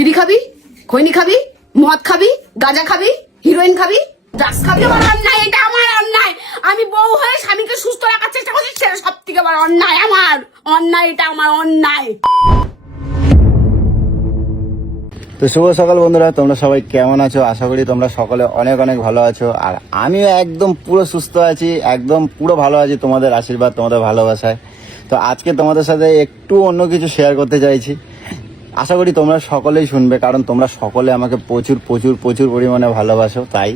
বিড়ি খাবি, খৈনি খাবি, মদ খাবি, গাঁজা খাবি, হিরোইন খাবি, ড্রাগস খাবি। আমার অন্যায়, এটা আমার অন্যায়। আমি বউ হয়ে স্বামীকে সুস্থ রাখার চেষ্টা করছি, সেটা সব থেকে বড় অন্যায়। আমার অন্যায়, এটা আমার অন্যায়। তো শুভ সকাল বন্ধুরা, তোমরা সবাই কেমন আছো? আশা করি তোমরা সকলে অনেক অনেক ভালো আছো। আর আমিও একদম পুরো সুস্থ আছি, একদম পুরো ভালো আছি তোমাদের আশীর্বাদ, তোমাদের ভালোবাসায়। তো আজকে তোমাদের সাথে একটু অন্য কিছু শেয়ার করতে চাইছি। আশা করি তোমরা সকলেই শুনবে, কারণ তোমরা সকলে আমাকে প্রচুর প্রচুর প্রচুর পরিমাণে ভালোবাসো। তাই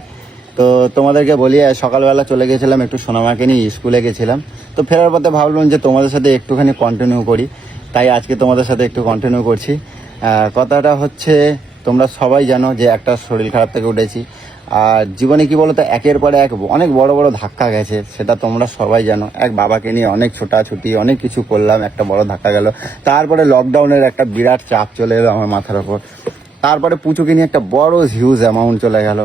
তো তোমাদেরকে বলি, সকালবেলা চলে গেছিলাম একটু সোনামাকে নিয়ে, স্কুলে গেছিলাম। তো ফেরার পথে ভাবলাম যে তোমাদের সাথে একটুখানি কন্টিনিউ করি, তাই আজকে তোমাদের সাথে একটু কন্টিনিউ করছি। কথাটা হচ্ছে, তোমরা সবাই জানো যে একটা শরীর খারাপ থেকে উঠেছি। আর জীবনে কি বলতো, একের পরে এক অনেক বড় বড় ধাক্কা গেছে, সেটা তোমরা সবাই জানো। এক বাবাকে নিয়ে অনেক ছোটাছুটি, অনেক কিছু করলাম, একটা বড় ধাক্কা গেল। তারপরে লকডাউনের একটা বিরাট চাপ চলে এলো আমার মাথার ওপর। তারপরে পুচুকে নিয়ে একটা বড় হিউজ অ্যামাউন্ট চলে গেল।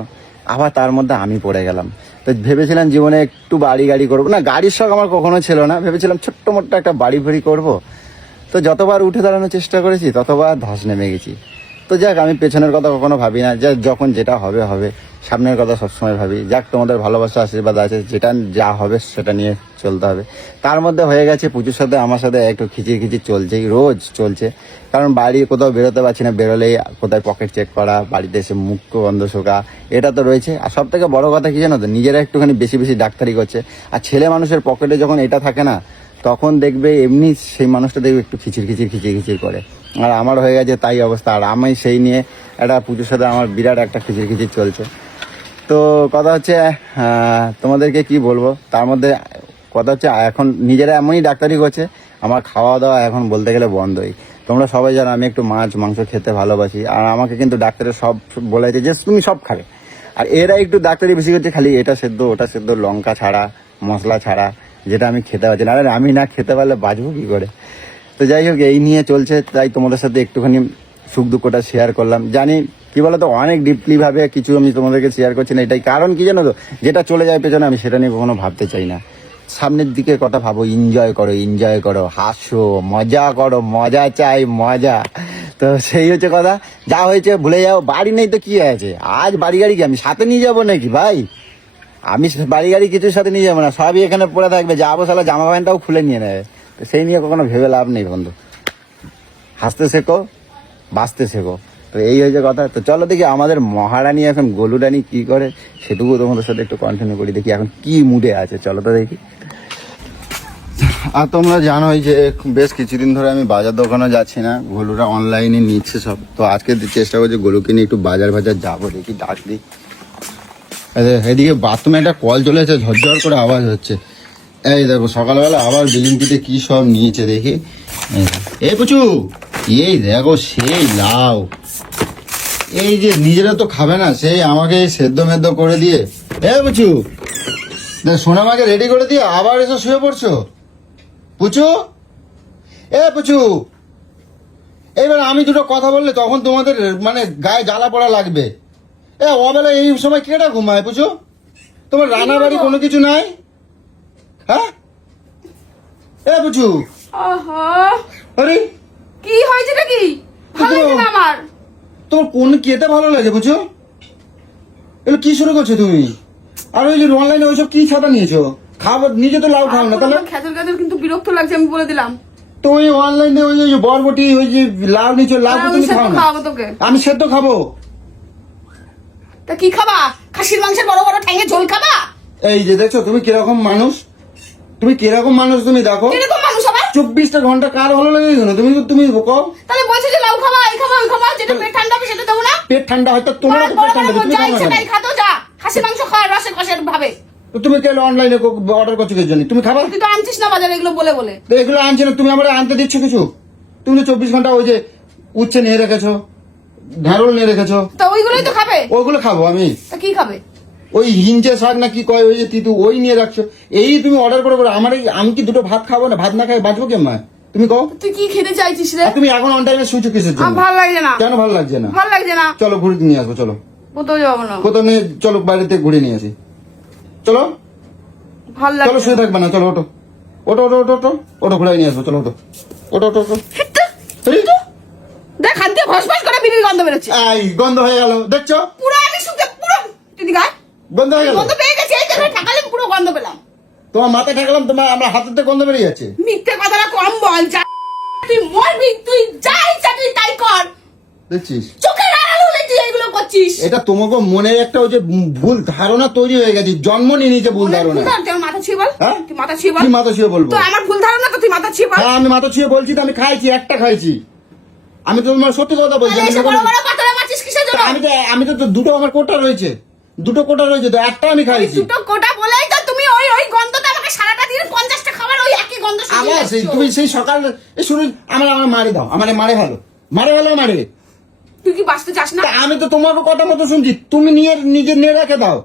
আবার তার মধ্যে আমি পড়ে গেলাম। তো ভেবেছিলাম জীবনে একটু গাড়ি করবো না, গাড়ির শখ আমার কখনো ছিল না। ভেবেছিলাম ছোট্ট মোট্ট একটা বাড়ি করবো। তো যতবার উঠে দাঁড়ানোর চেষ্টা করেছি, ততবার ধস নেমে গেছি। তো যাক, আমি পেছনের কথা কখনো ভাবি না, যা যখন যেটা হবে হবে। সামনের কথা সবসময় ভাবি। যাক, তোমাদের ভালোবাসা আশীর্বাদ আছে, যেটা যা হবে সেটা নিয়ে চলতে হবে। তার মধ্যে হয়ে গেছে পুজোর সাথে আমার সাথে একটু খিচির চলছেই, রোজ চলছে। কারণ বাড়ি কোথাও বেরোতে পারছি না, বেরোলেই কোথায় পকেট চেক করা, বাড়িতে এসে মুখ বন্ধ শোকা, এটা তো রয়েছে। আর সব থেকে বড় কথা কি জানো তো, নিজেরা একটুখানি বেশি বেশি ডাক্তারি করছে। আর ছেলে মানুষের পকেটে যখন এটা থাকে না, তখন দেখবে এমনি সেই মানুষটা দেখবে একটু খিচির করে। আর আমার হয়ে গেছে তাই অবস্থা। আর আমি সেই নিয়ে একটা পুজোর সাথে আমার বিরাট একটা খিচির চলছে। তো কথা হচ্ছে, তোমাদেরকে কি বলবো, তার মধ্যে কথা হচ্ছে এখন নিজেরা এমনই ডাক্তারি করছে, আমার খাওয়া দাওয়া এখন বলতে গেলে বন্ধই। তোমরা সবাই জানো আমি একটু মাছ মাংস খেতে ভালোবাসি। আর আমাকে কিন্তু ডাক্তারের সব বলেছে যে তুমি সব খাবে। আর এরা একটু ডাক্তারি বেশি করছে, খালি এটা সেদ্ধ ওটা সেদ্ধ, লঙ্কা ছাড়া, মশলা ছাড়া, যেটা আমি খেতে পারছি না। আরে আমি না খেতে পারলে বাঁচবো কী করে? তো যাই হোক, এই নিয়ে চলছে। তাই তোমাদের সাথে একটুখানি সুখ দুঃখটা শেয়ার করলাম। জানি কি বলতো, অনেক ডিপলি ভাবে কিছু আমি তোমাদেরকে শেয়ার করছি না। এটাই কারণ কি জানো তো, যেটা চলে যায় পেছনে, আমি সেটা নিয়ে কখনো ভাবতে চাই না। সামনের দিকের কথা ভাবো, এনজয় করো, হাসো, মজা করো, মজা চাই মজা। তো সেই হচ্ছে কথা, যা হয়েছে ভুলে যাও। বাড়ি নেই তো কি আছে, আজ বাড়ি গাড়ি কি আমি সাথে নিয়ে যাবো নাকি ভাই? আমি বাড়ি গাড়ি কিছুর সাথে নিয়ে যাবো না, সবই এখানে পড়ে থাকবে। যাবো সালা জামা প্যান্টটাও খুলে নিয়ে নেবে। তো সেই নিয়ে কখনো ভেবে লাভ নেই বন্ধু। হাসতে শেখো, বাঁচতে শেখো। তো এই হয়েছে কথা। তো চলো দেখি আমাদের মহারানী এখন গোলুরানী কি করে, সেটুকু তোমাদের সাথে একটু কন্টিনিউ করি, দেখি এখন কি মুডে আছে। চলো তো দেখি। আর তোমরা জানোই যে বেশ কিছুদিন ধরে আমি বাজার দোকানে যাচ্ছি না, গোলুরা অনলাইনে নিচ্ছে সব। তো আজকে চেষ্টা করছি গোলুকে নিয়ে একটু বাজার যাবো, দেখি ডাক দিই। এদিকে বাথরুমে একটা কল চলে এসেছে, ঝরঝর করে আওয়াজ হচ্ছে। এই দেখো সকালবেলা আবার বিলিংকিতে কি সব নিয়েছে দেখি। এই পুচু, এই দেখো সেই লাউ। এই যে নিজেরা তো খাবে না, সেই আমাকে সেদ্ধ মেদ্ধ করে দিয়ে। পুচু, সোনামাকে রেডি করে দিয়ে আবার এসে শুয়ে পড়ছো। পুচু, পুচু, এইবার আমি দুটো কথা বললে তখন তোমাদের মানে গায়ে জ্বালা পড়া লাগবে। অবেলা এই সময় কেটা ঘুমায় পুচু? তোমার রান্না বাড়ি কোনো কিছু নাই? হ্যাঁ পুচু, আরে কি হয়েছে নাকি? ভালো লাগে না আমার। তোমার কোন খেতে ভালো লাগে পুচু? এগুলো কি শুরু করছো তুমি? আর ওই যে অনলাইনে ওইসব কি ছাতা নিয়েছো? খাবার নিজে তো লাউ খাও না, তাহলে খেজুর কিন্তু বিরক্ত লাগছে, আমি বলে দিলাম। তো ওই অনলাইনে ওই যে বরবটি, ওই যে লাউ নিয়েছো, লাউ তুমি খাও না? আমি সেদ্ধ খাবো। তা কি খাবা? খাসির মাংসের বড় বড় ঠ্যাঙে ঝোল খাবা? এই যে দেখছো তুমি কিরকম মানুষ, তুমি দেখো। কিরকম মানুষ আবার? 24টা ঘন্টা কার ভালো লাগে কেন? তুমি কও। তাহলে বলছো যে লাউ খাবা, এই খাবা, ওই খাবা, যেটা পেট ঠান্ডা হবে সেটা দেবো না? পেট ঠান্ডা হয়তো তোমার তো পেট ঠান্ডা, তুমি খাও না কেন? খাতো যা, খাসির মাংস খাওয়া রসের কষের ভাবে। তো তুমি কেন অনলাইনে অর্ডার করছো কি জন্য? তুমি খাবা? তুই তো আনছিস না বাজারে এগুলো বলে বলে। তো এগুলো আনছি না, তুমি আমার আনতে দিচ্ছ কিছু? তুমি তো 24 ঘন্টা ওই যে উচ্ছে নিয়ে রেখেছো, ঢেঁড়ল নিয়ে রেখেছো। তা ওইগুলোই তো খাবে। ওইগুলো খাবো আমি। তা কি খাবে? ওই হিঞ্চে শাক না কি কয়, ওই যে তিতু, ওই নিয়ে রাখছো। এই তুমি অর্ডার করে আমার আমি কি দুটো ভাত খাবো না? ভাত না খাই বাঁচবো কেমন? তুমি কও। তুই কি খেতে চাইছিস রে? তুমি এখন অন টাইমে শুইছো কিসের জন্য? ভালো লাগছে না। কেন ভালো লাগছে না? ভালো লাগছে না। চলো ঘুরে নিয়ে আসবো, চলো। কোথাও যাবো না। কোথাও নিয়ে চলো, বাইরে থেকে ঘুরে নিয়ে আসি। চলো ভালো লাগছে। চলো, শুয়ে থাকবে না, চলো ওটো ওটো ওটো ওটো ওটো ওটো ঘুরাই নিয়ে আসবো, চলো ওটো ওটো ওটো ওটো। দেখ হাত দিয়ে ভসভস করে বিড়ির গন্ধ বেরোচ্ছে। এই গন্ধ হয়ে গেল, দেখছো পুরো আমি শুকে পুরো তুই গায় গন্ধ হয়ে গেল। গন্ধ পেয়ে গেছে, এই দেখো ঠাকালে পুরো গন্ধ পেলাম। তোমার মাথা ঠেকালাম, তোমার আমার হাতের থেকে গন্ধ বেরিয়ে যাচ্ছে। মিথ্যে কথাটা কম বল, যা তুই মরবি, তুই যা ইচ্ছা তুই তাই কর। দেখছিস চোখের আড়াল হলে তুই এগুলো করছিস। এটা তোমাকে মনে একটা ওই যে ভুল ধারণা তৈরি হয়ে গেছে, জন্ম নিয়ে নিয়েছে ভুল ধারণা। তুই আমার মাথা ছুঁয়ে বল, হ্যাঁ? তুই মাথা ছুঁয়ে বল। কি মাথা ছুঁয়ে বলবো? তো আমার ভুল ধারণা তো তুই মাথা ছুঁয়ে বল। হ্যাঁ, আমি মাথা ছুঁয়ে বলছি তো, আমি খাইছি, একটা খাইছি। আমি তো তোমার সত্যি কথা বলছি। তাহলে এসে বড় বড় কথাটা মারছিস কিসের জন্য? আমি তো দুটো আমার কোটা রয়েছে, দুটো কোটা রয়েছে তো একটা আমি খাইছি। দুটো কোটা বলেই তো তুমি ওই ওই গন্ধটা আমাকে সারাটা দিন 50টা খাবার ওই একই গন্ধ শুকিয়ে আমার সেই যাচ্ছ। তুমি সেই সকাল শুরু আমার মারে দাও, আমার মারে ভালো, মারে। তুই কি বাঁচতে চাস না? তা আমি তো তোমাকে কথা মতো শুনছি, তুমি নিজে নিয়ে রেখে দাও,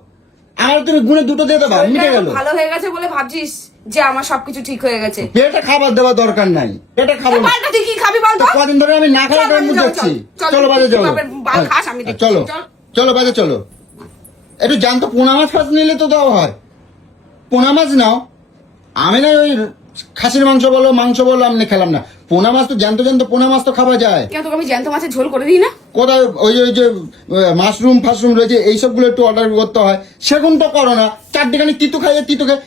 আমার তুমি গুনে দুটো দিয়ে দেবা, মিটে গেল। ভালো হয়ে গেছে বলে ভাবছিস যে আমার সবকিছু ঠিক হয়ে গেছে। পেটে খাবার দেওয়া দরকার নাই, পেটে খাবো না। পাল্টা তুই কি খাবি বল তো? কদিন ধরে আমি না খাই চল, চল, যাচ্ছি। চল, চলো বাজে চলো, বাল খাস, আমি দেখছি, চলো চল। চলো বাজে চলো। একটু জানতো পোনা মাছ ফাছ নিলে তো দেওয়া হয়, পোনা মাছ নাও। আমি না ওই খাসির মাংস বলো আমি খেলাম না। পোনা মাছ তো জ্যান্ত পোনা মাছ তো খাওয়া যায়। কেন তোকে আমি জ্যান্ত মাছের ঝোল করে দিই না? কোথায় ওই যে মাশরুম ফাশরুম রয়েছে, এইসবগুলো একটু অর্ডার করতে হয়, সেগুন তো করো না। চারটিখানি তিতু খাইয়ে জানো তিতু খাইয়ে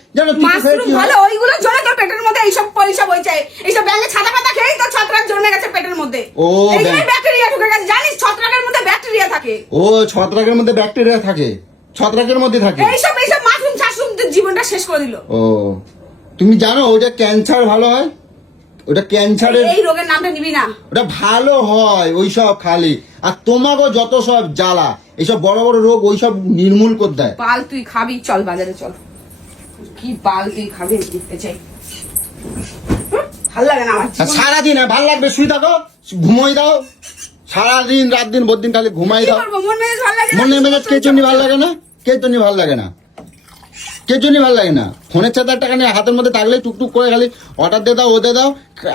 মাশরুম কি হয়? ভালো, ওইগুলো জন্য তোর পেটের মধ্যে এইসব হয়েছে। এইসব ব্যাঙে ছাতা পাতা খেয়েই তোর ছত্রাক জন্মে গেছে পেটের মধ্যে। ও, এইখানে ব্যাকটেরিয়া ঢুকে গেছে, জানিস ছত্রাকের মধ্যে ব্যাকটেরিয়া থাকে। ও, ছত্রাকের মধ্যে ব্যাকটেরিয়া থাকে, ছত্রাকের মধ্যে থাকে। এইসব মাশরুম ছাশরুম তোর জীবনটা শেষ করে দিল। ও, তুমি জানো ওটা ক্যান্সার ভালো হয়, ওটা ক্যান্সারের এই রোগের নামটা নিবি না। ওটা ভালো হয় ওইসব খালি। আর তোমাকেও যত সব জ্বালা, এইসব বড় বড় রোগ ওইসব নির্মূল করে দেয়। বাল তুই খাবি, চল বাজারে চল। কি বাল তুই খাবি দেখতে চাই। ভাল লাগে না আমার আর জীবন। সারাদিন ভাল লাগবে, শুই থাকো, ঘুমোই দাও, সারাদিন রাত দিন বদিন খালি ঘুমাই কি দাও। করবো, মন মেজাজ ভাল লাগে না? মনের মেজাজ কে জন্য ভাল লাগে না, কে জন্য ভাল লাগে না, কে জন্য ভাল লাগে না। ফোনের সাথে টাকা নিয়ে হাতের মধ্যে থাকলে টুকটুক করে খালি অর্ডার দিয়ে দাও, ও দিয়ে দাও,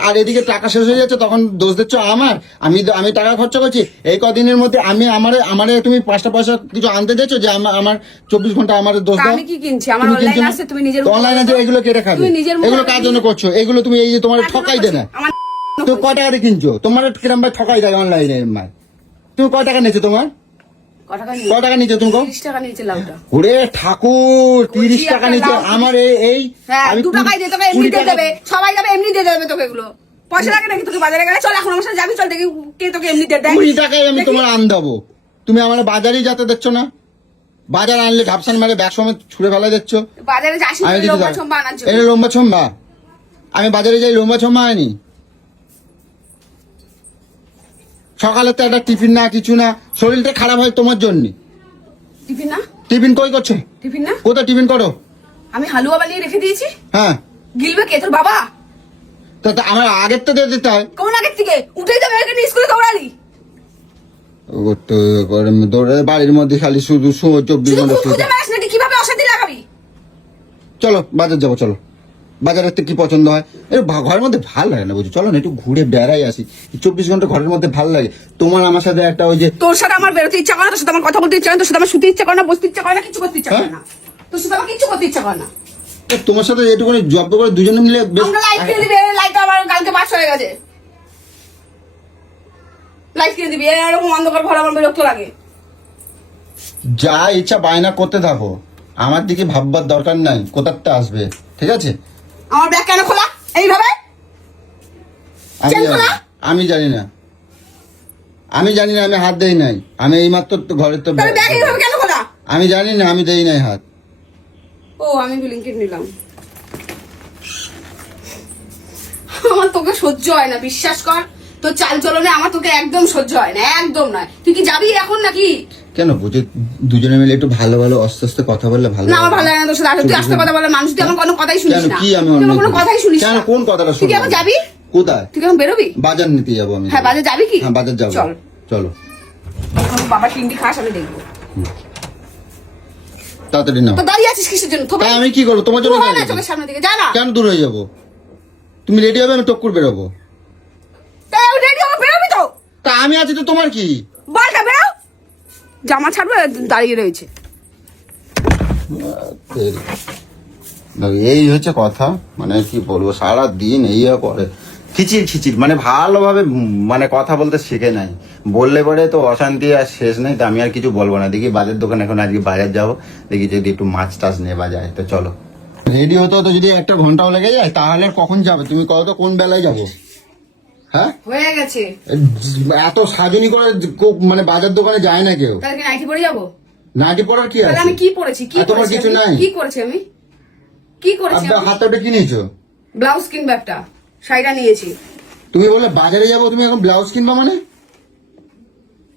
আর এদিকে টাকা শেষ হয়ে যাচ্ছে, তখন দোষ দিচ্ছ আমার। আমি টাকা খরচা করছি, এই কদিনের মধ্যে আমারে তুমি 5টা পয়সা কিছু আনতে দিয়েছো যে আমার 24 ঘন্টা আমার দোষ তা দাও। আমি কি কিনছি? আমার অনলাইন আছে, তুমি নিজের অনলাইন আছে, এগুলো কেটে খাবে, তুমি নিজের মুখে এগুলো কার জন্য করছো? এগুলো তুমি এই যে তোমার ঠকাই দেয় না, আমার তুমি কয় টাকা দিয়ে কিনছো? তোমার কিরম ভাই ঠকাই দেয় অনলাইনের মাল। তুমি কয় টাকা নিয়েছো? তোমার কয় টাকা নিয়েছো তুমি? 30 টাকা নিয়েছে লাউটা। ওরে ঠাকুর, 30 টাকা নিচে আমার এই হ্যাঁ, আমি 2 টাকাই দিয়ে তোকে এমনি দিয়ে দেবে, সবাই যাবে এমনি দিয়ে দেবে তোকে এগুলো। পয়সা লাগে নাকি তোকে বাজারে গেলে? চল এখন আমার সাথে যাবি, চল দেখি কে তোকে এমনি দিয়ে দেয়। 20 টাকায় আমি তোমার আন দেবো। তুমি আমার বাজারেই যেতে দিচ্ছ না, বাজার আনলে ঘাপসান মারে ব্যাগ সময় ছুড়ে ফেলা দিচ্ছ। বাজারে যাস আমি দিতে লম্বা যাবো। ছম্বা আনার জন্য। এটা লম্বা ছম্বা, আমি বাজারে যাই লম্বা ছম্বা আনি। সকালে তো একটা টিফিন না কিছু না, শরীরটা খারাপ হয় তোমার জন্য। টিফিন না? টিফিন কই করছো? টিফিন না? কোথায় টিফিন করো? আমি হালুয়া বানিয়ে রেখে দিয়েছি। হ্যাঁ, গিলবে কে, তোর বাবা? তা আমার আগের তো দিয়ে দিতে হয়। কোন আগের থেকে উঠেই তো মেয়েকে নিয়ে স্কুলে দৌড়ালি। ও তো দৌড়ে বাড়ির মধ্যে খালি শুধু 24 শুধু ঘন্টা খুঁজে বেড়াস নাকি? কিভাবে অশান্তি লাগাবি? চলো বাজার যাবো, চলো বাজারের থেকে কি পছন্দ হয়। ঘরের মধ্যে ভাল লাগে না বুঝছো, চলো না একটু ঘুরে বেড়াই আসি। 24 ঘন্টা ঘরের মধ্যে ভাল লাগে। তোমার আমার সাথে একটা ওই যে তোর সাথে আমার বেরোতে ইচ্ছা করে না, তোর সাথে আমার কথা বলতে ইচ্ছা করে না, তোর সাথে আমার শুতে ইচ্ছা করে না, বসতে ইচ্ছা করে না, কিছু করতে ইচ্ছা করে না। তোর সাথে আমার কিছু করতে ইচ্ছা করে না। তোমার সাথে এটুকুনি জব্দ করে দুজনে মিলে বেশ আমরা লাইট কিনে দিবি, লাইট আমার কালকে বাস হয়ে গেছে। লাইট কিনে দিবি, এরকম অন্ধকার ঘর আমার বিরক্ত লাগে। যা ইচ্ছা বায়না করতে থাকো, আমার দিকে ভাববার দরকার নাই কোথাটা আসবে, ঠিক আছে? আমার ব্যাগ কেন খোলা এইভাবে? চেন খোলা? আমি জানি না, আমি হাত দেই নাই। আমি এইমাত্র তো ঘরের তো তাহলে ব্যাগ এইভাবে কেন খোলা? আমি জানি না, আমি দেই নাই হাত। ও, আমি ব্লিঙ্কিট নিলাম। আমার তোকে সহ্য হয় না, বিশ্বাস কর। তোর চাল চলনে আমার তোকে একদম সহ্য হয় না, একদম নয়। তুই কি যাবি এখন নাকি? কেন বুঝে দুজনে মিলে একটু ভালো ভালো আস্তে আস্তে কথা বললে ভালো না, আমার ভালো লাগে না তোর সাথে। তুই আস্তে কথা বলে মানুষ, তুই আমার কোনো কথাই শুনিস কেন? না। কি আমি তুই অন্য আমার কোনো কথাই শুনিস কেন? না। কোন কথাটা তুই কি শুনবো? এখন যাবি? কোথায়? তুই এখন বেরোবি? বাজার নিতে যাবো আমি। হ্যাঁ, বাজার যাবি কি? হ্যাঁ, বাজার যাবো। চল, চলো এখন বাবা টিন্ডি খাস, আমি দেখবো। তাড়াতাড়ি নাও। তো দাঁড়িয়ে আছিস কিসের জন্য? তাই আমি কি করবো? তোমার জন্য হয় না দাঁড়িয়ে আছি। চোখের সামনে থেকে, যা না। কেন দূর হয়ে যাবো? তুমি রেডি হবে, আমি টক্কর বেরোবো। তাই আমি রেডি হবো, বেরোবি তো? তা আমি আছি তো, তোমার কি? বালটা বেরো, জামা ছাড়বে, দাঁড়িয়ে রয়েছে। এই হচ্ছে কথা, মানে কি বলবো, সারা দিন এই করে খিচির খিচির মানে ভালোভাবে মানে কথা বলতে শিখে নাই, বললে পরে তো অশান্তি আর শেষ নেই। তো আমি আর কিছু বলবো না, দেখি বাজার দোকান, এখন আজকে বাজার যাবো, দেখি যদি একটু মাছ টাছ নেওয়া যায়। তো চলো, রেডি হতে হতো যদি 1 ঘন্টাও লেগে যায়, তাহলে আর কখন যাবে তুমি? কত কোন বেলায় যাবো? হ্যাঁ, হয়ে গেছে। এত সাজনি করে মানে বাজার দোকানে যায় না কেউ। তাহলে কি নাইটি পরে যাবো? নাইটি পরার কি তাহলে আছে? আমি কি পরেছি? কি তোমার করেছি কিছু আমি? নাই? কি করেছি আমি? কি করেছি আমি? হাতে ওটা কি নিয়েছো? ব্লাউজ কিনবো একটা, শাড়িটা নিয়েছি। তুমি বলে বাজারে যাবো, তুমি এখন ব্লাউজ কিনবা মানে?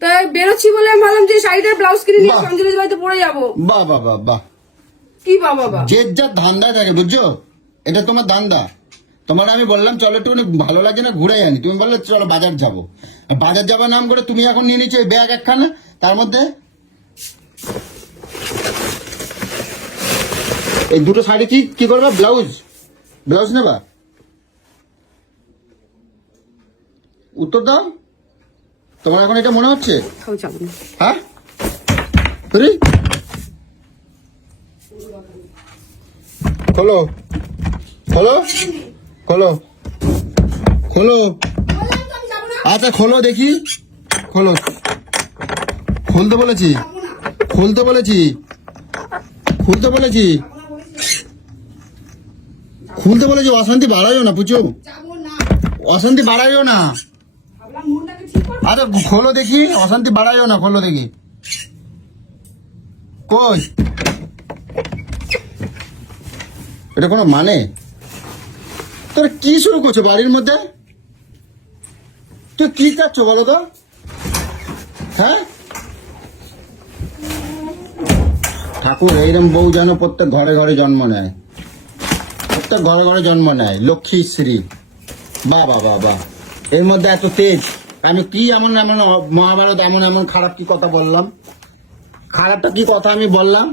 তাই বেরোচ্ছি বলে আমি ভাবলাম যে শাড়িটার ব্লাউজ কিনে নিয়ে বাহ। অঞ্জলির বাড়িতে পরে যাবো। বাহ বাহ বাহ বাহ, কি বাবা বাবা? যে যার ধান্দায় থাকে, বুঝছো? এটা তোমার ধান্দা। তোমার আমি বললাম চলো একটু ভালো লাগে না ঘুরে আনি, তুমি বললে চলো বাজার যাবো। আর বাজার যাবার নাম করে তুমি এখন নিয়ে নিচ্ছ ব্যাগ একখানা, তার মধ্যে এই দুটো শাড়ি কি করবা? ব্লাউজ নেবা? উত্তর দাও। তোমার এখন এটা মনে হচ্ছে? কোথাও যাবো না। হ্যাঁ, আরে খোলো খোলো খোলো খোলো। বললাম তো আমি যাবো না। আচ্ছা খোলো দেখি, খোলো। খুলতে বলেছি, যাবো না। খুলতে বলেছি, খুলতে বলেছি, খুলতে বলেছি। অশান্তি বাড়াইও না, পুচু, যাবো না। অশান্তি বাড়াইও না। ভাবলাম মনটাকে ঠিক করবো। আচ্ছা খোলো দেখি, অশান্তি বাড়াইও না, খোলো দেখি। কই এটা কোনো মানে? তোর কি শুরু করছো বাড়ির মধ্যে? তুই কি চাচ্ছ বলো তো? হ্যাঁ, ঠাকুর এইরকম বউ যেন প্রত্যেক ঘরে ঘরে জন্ম নেয়, প্রত্যেক ঘরে ঘরে জন্ম নেয়, লক্ষ্মী শ্রী। বাহ বাহ বাহ বাহ, এর মধ্যে এত তেজ। আমি কি এমন এমন মহাভারত এমন এমন খারাপ কি কথা বললাম? খারাপটা কি কথা আমি বললাম?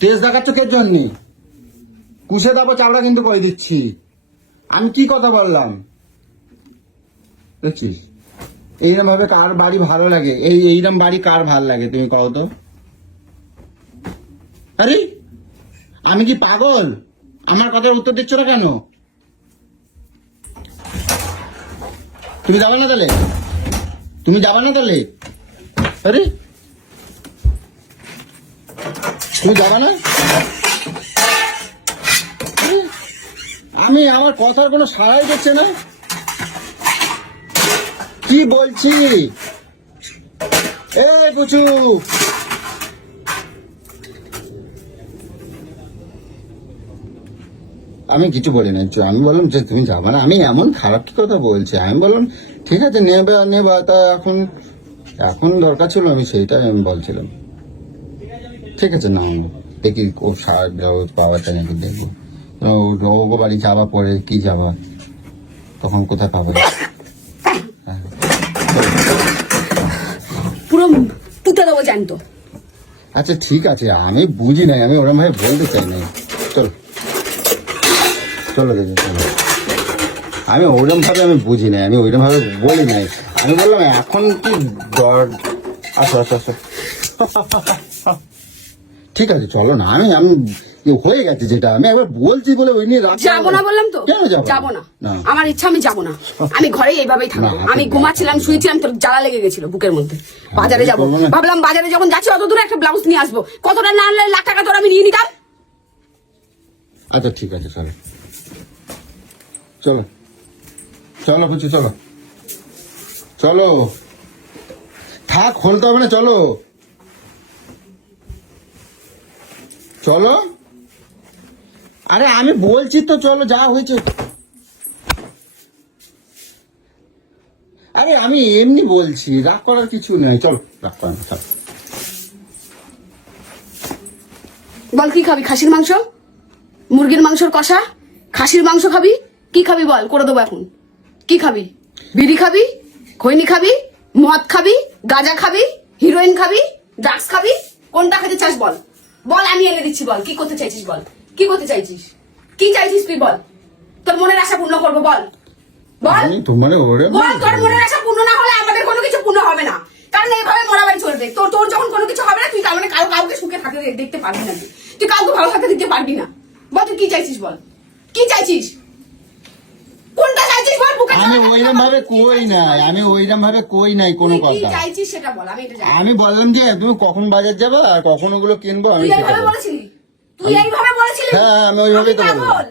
তেজ দেখাচ্ছ কে জন্য? কুশে দেবো চাপড়া কিন্তু কই দিচ্ছি। আমি কি কথা বললাম দেখছিস? এইরকম ভাবে কার বাড়ি ভালো লাগে? এইরকম বাড়ি কার ভালো লাগে তুমি কও তো? আরে আমি কি পাগল? আমার কথার উত্তর দিচ্ছ না কেন? তুমি যাবে না তাহলে? তুমি যাবে না তাহলে? আরে তুমি যাবে না? আমি আমার কথার কোনো সাড়াই দিচ্ছে না। কি বলছি? এই পুচু, আমি কিছু বলি না। আমি বললাম যে তুমি যাবে না। আমি এমন খারাপ কি কথা বলছি? আমি বললাম ঠিক আছে নেবা তা এখন এখন দরকার ছিল, আমি সেইটাই আমি বলছিলাম। ঠিক আছে না, দেখি ও সার পাওয়া যায় নাকি দেখবো। ও বাড়ি যাওয়া পরে কি যাবা, তখন কোথায় পাবে? পুরো পুঁতে দেবো জ্যান্ত। আচ্ছা ঠিক আছে, আমি বুঝি নাই, আমি ওরম ভাবে বলতে চাই নাই। চলো চলো দেখি, চলো। আমি ওরম ভাবে আমি বুঝি নাই, আমি ওইরকম ভাবে বলি নাই। আমি বললাম এখন কি আসো আসো আসো। ঠিক আছে চলো না, আমি হয়ে গেছে যেটা আমি একবার বলছি বলে ওই নিয়ে যাবো না বললাম তো। কেন যাবো না, আমার ইচ্ছা আমি যাবো না। আমি ঘরে এইভাবেই থাকবো। আমি ঘুমাচ্ছিলাম, শুয়েছিলাম, তোর জ্বালা লেগে গেছিল বুকের মধ্যে। বাজারে যাবো ভাবলাম, বাজারে যখন যাচ্ছি অত দূরে একটা ব্লাউজ নিয়ে আসবো। কতটা না আনলে লাখ টাকা তোর আমি নিয়ে নিতাম। আচ্ছা ঠিক আছে চলো চলো চলো বুঝছি, চলো চলো। থাক, খুলতে হবে না, চলো চলো। আরে আমি বলছি তো চলো, যা হয়েছে। আরে আমি এমনি বলছি, রাগ করার কিছু নেই, চলো রাগ করার না, চলো। বল কি খাবি? খাসির মাংস, মুরগির মাংসর কষা, খাসির মাংস খাবি? কি খাবি বল, করে দেবো এখন। কি খাবি? বিড়ি খাবি, খৈনি খাবি, মদ খাবি, গাঁজা খাবি, হিরোইন খাবি, ড্রাগস খাবি? কোনটা খেতে চাস বল? বল আমি এনে দিচ্ছি, বল কি করতে চাইছিস? বল কি করতে চাইছিস? কি চাইছিস তুই বল? তোর মনের আশা পূর্ণ করবো, বল বল তোমার ওরে বল। তোর মনের আশা পূর্ণ না হলে আমাদের কোনো কিছু পূর্ণ হবে না। কারণ এইভাবে মরাবাড়ি চলবে। তোর যখন কোনো কিছু হবে না, তুই তার মানে কাউকে সুখে থাকতে দেখতে পারবি না। তুই কাউকে ভালো থাকতে দেখতে পারবি না। বল তুই কি চাইছিস? বল কি চাইছিস? কোনটা চাইছিস বল? বুকে আমি ওইরকম ভাবে কই নাই, আমি ওইরকম ভাবে কই নাই কোনো তুই কি কথা। চাইছিস সেটা বল, আমি এটা জানি। আমি বললাম যে তুমি কখন বাজার যাবে আর কখন ওগুলো কিনবো আমি তুই সেটা এইভাবে বলবো। বলেছিলি, তুই এইভাবে বলেছিলি। হ্যাঁ, আমি ওইভাবেই তো বললাম। পাগল?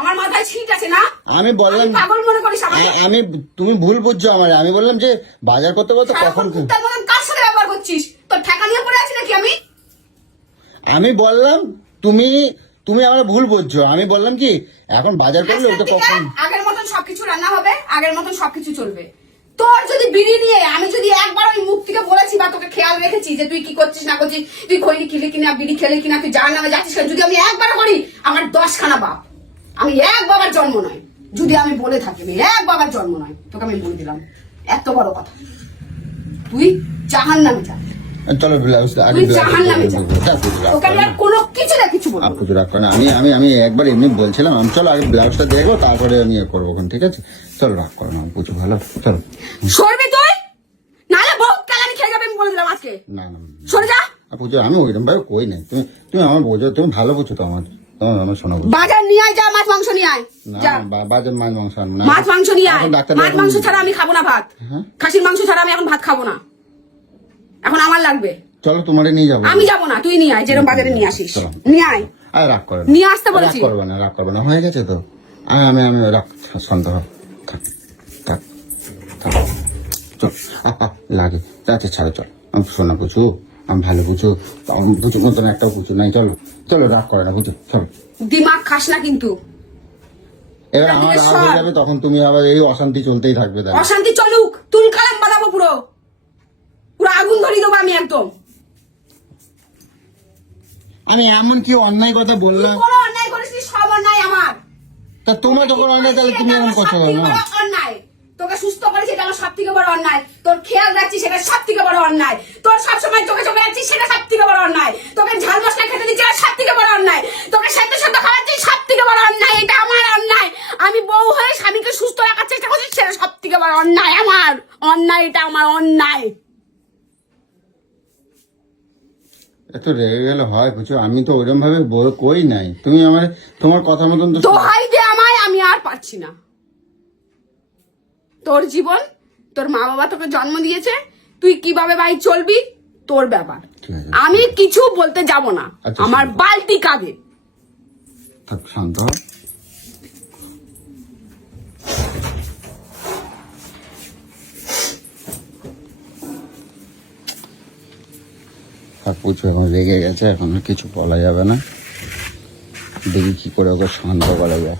আমার মাথায় ছিট আছে না? আমি বললাম আমি পাগল মনে করিস আমাকে? আমি তুমি ভুল বুঝছো আমার। আমি বললাম যে বাজার করতে করতে কখন সারাক্ষণ কুত্তার মতন কার সাথে ব্যবহার করছিস? তোর ঠেকা নিয়ে পড়ে আছি নাকি আমি? আমি বললাম তুমি তুমি আমার ভুল বুঝছো। আমি বললাম কি এখন বাজার করলে আজকের ওটা থেকে কখন আগের মতন সবকিছু রান্না হবে, আগের মতন সবকিছু চলবে। তোর যদি বিড়ি নিয়ে আমি যদি একবার ওই মুখ থেকে বলেছি বা তোকে খেয়াল রেখেছি যে তুই কি করছিস না করছিস, তুই খৈনি খেলি কিনা, বিড়ি খেলি কিনা, তুই যার নামে যাচ্ছিস কিনা, যদি আমি একবার করি আমার 10খানা বাপ। আমি এক বাবার জন্ম নয়, যদি আমি বলে থাকি আমি এক বাবার জন্ম নয়, তোকে আমি বলে দিলাম এত বড় কথা। তুই জাহান্নামে যা, চলো ব্লাউজ আগে তুই জাহান্নামে যা। তোকে আমি আর কোনো কিছু না কিছু বলবো না। আপু রাখ না। আমি একবার এমনি বলছিলাম। আমি চলো আগে ব্লাউজটা দেখবো তারপরে আমি ইয়ে করবো, ঠিক আছে? চলো রাখ করো না, বুঝো ভালো। চলো সরবি তুই, নাহলে বহুত কালানি খেয়ে যাবে, আমি বলে দিলাম আজকে। না না সরে যা। আপু আমি ওইরকম ভাবে কই নাই। তুমি তুমি আমার বোঝো, তুমি ভালো বুঝছো তো আমার, তোমার আমার শোনা বুঝো বাজার নিয়ে আয়, যা মাছ মাংস নিয়ে আয়, না। যা বাজার মাছ মাংস আনবো না। মাছ মাংস নিয়ে আয়। এখন ডাক্তার মাছ মাংস ছাড়া আমি খাবো না ভাত, হ্যাঁ? খাসির মাংস ছাড়া আমি এখন ভাত খাবো না, এখন আমার লাগবে। চলো তোমারে নিয়ে যাবো। আমি যাবো না, তুই নিয়ে আয়, যেরকম বাজারে নিয়ে আসিস চলো। নিয়ে আয়। আরে রাগ করে নিয়ে আসতে বলেছি। রাগ করবে না, রাগ করবে না, হয়ে গেছে তো। আমি আমি রাগ শান্ত হও। থাক থাক থাক চল। লাগে আচ্ছা ছাড়ো, চল। আমি শোনা বুঝু, আমি ভালো বুঝু, আমার বুঝু মতন একটা বুঝু নাই। চলো চলো, রাগ করে না, বুঝো চলো। দিমাগ খাস না কিন্তু। এবার আমার রাগ হয়ে যাবে, তখন তুমি আবার এই অশান্তি চলতেই থাকবে। দেখো অশান্তি চলুক, তুল কালাম বানাবো, পুরো পুরো আগুন ধরিয়ে দেবো আমি একদম। আমি এমন কি অন্যায় কথা বললাম? কোনো অন্যায় করিসনি, সব অন্যায় আমার। তা তোমার যখন অন্যায় তাহলে তুমি এমন করছো কেন? না অন্যায়, তোকে সুস্থ করেছি এটা আমার সব থেকে বড় অন্যায়। তোর খেয়াল রাখছি সেটা সব থেকে বড় অন্যায়। তোর সবসময় চোখে চোখে রাখছি সেটা সব থেকে বড় অন্যায়। তোকে ঝাল মশলা খেতে দিচ্ছি এটা সব থেকে বড় অন্যায়। তোকে সেদ্ধ সেদ্ধ খাওয়াচ্ছি সব থেকে বড় অন্যায়। এটা আমার অন্যায়। আমি বউ হয়ে স্বামীকে সুস্থ রাখার চেষ্টা করছি, সেটা সব থেকে বড় অন্যায় আমার। অন্যায়, এটা আমার অন্যায়। এত রেগে গেলে হয় বুঝছো? আমি তো ওইরকম ভাবে কই নাই। তুমি আমার তোমার কথা মতন তো দোহাই দে আমায়, আমি আর পারছি না। তোর জীবন, তোর মা বাবা তোকে জন্ম দিয়েছে, তুই কিভাবে ভাই চলবি তোর ব্যাপার। ঠিক আছে। আমি কিছু বলতে যাব না। আচ্ছা, আমার শোনো। বালতি কাঁদে। থাক শান্ত হও। থাক বুঝছো, এখন রেগে গেছে, এখন আর কিছু বলা যাবে না। দেখি কি করে ওকে শান্ত করা যায়।